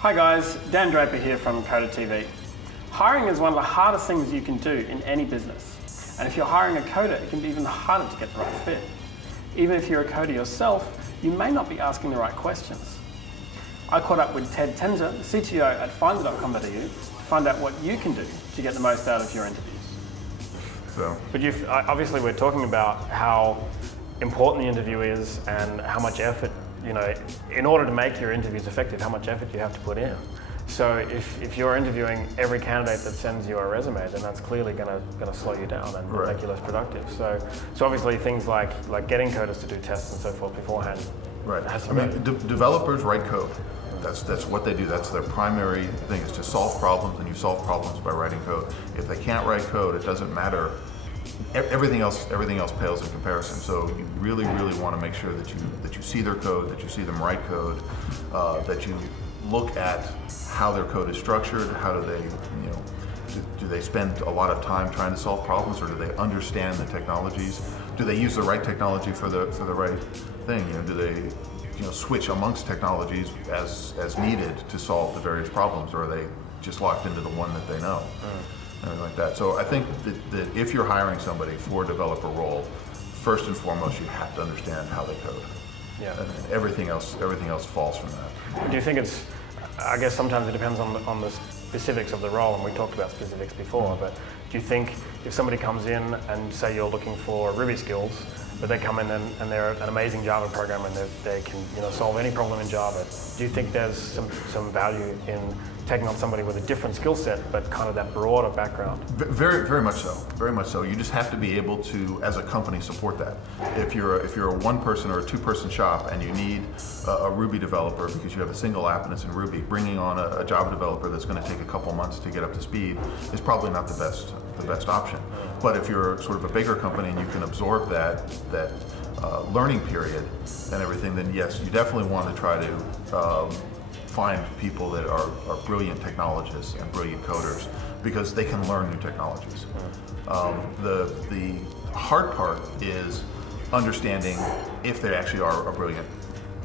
Hi guys, Dan Draper here from codr.tv. Hiring is one of the hardest things you can do in any business. And if you're hiring a coder, it can be even harder to get the right fit. Even if you're a coder yourself, you may not be asking the right questions. I caught up with Tencza, the CTO at finder.com.au, to find out what you can do to get the most out of your interviews. But obviously we're talking about how important the interview is and how much effort, in order to make your interviews effective, how much effort you have to put in. So if you're interviewing every candidate that sends you a resume, then that's clearly going to slow you down and make you less productive. So obviously things like getting coders to do tests and so forth beforehand. Right. Developers write code. That's what they do. That's their primary thing, is to solve problems, and you solve problems by writing code. If they can't write code, it doesn't matter. Everything else pales in comparison. So you really want to make sure that you see their code, that you see them write code, that you look at how their code is structured. How do they, do they spend a lot of time trying to solve problems, or do they understand the technologies? Do they use the right technology for the right thing? Do they switch amongst technologies as needed to solve the various problems, or are they just locked into the one that they know? Everything like that. So I think that if you're hiring somebody for a developer role, first and foremost, you have to understand how they code. Yeah. And everything else falls from that. Do you think I guess sometimes it depends on the specifics of the role, and we talked about specifics before, but do you think if somebody comes in and say you're looking for Ruby skills, but they come in and they're an amazing Java programmer and they can solve any problem in Java, do you think there's some value in taking on somebody with a different skill set, but kind of that broader background? Very much so. Very much so. You just have to be able to, as a company, support that. If you're a one-person or a two-person shop and you need a Ruby developer because you have a single app and it's in Ruby, bringing on a Java developer that's going to take a couple months to get up to speed is probably not the best option. But if you're sort of a bigger company and you can absorb that learning period and everything, then yes, you definitely want to try to find people that are brilliant technologists and brilliant coders, because they can learn new technologies. The hard part is understanding if they actually are a brilliant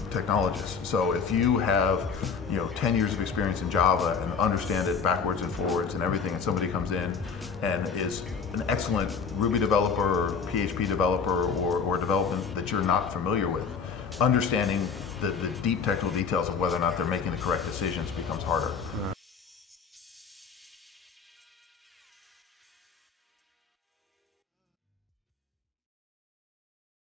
technologist. So if you have 10 years of experience in Java and understand it backwards and forwards and everything, and somebody comes in and is an excellent Ruby developer or PHP developer or development that you're not familiar with, understanding the deep technical details of whether or not they're making the correct decisions becomes harder.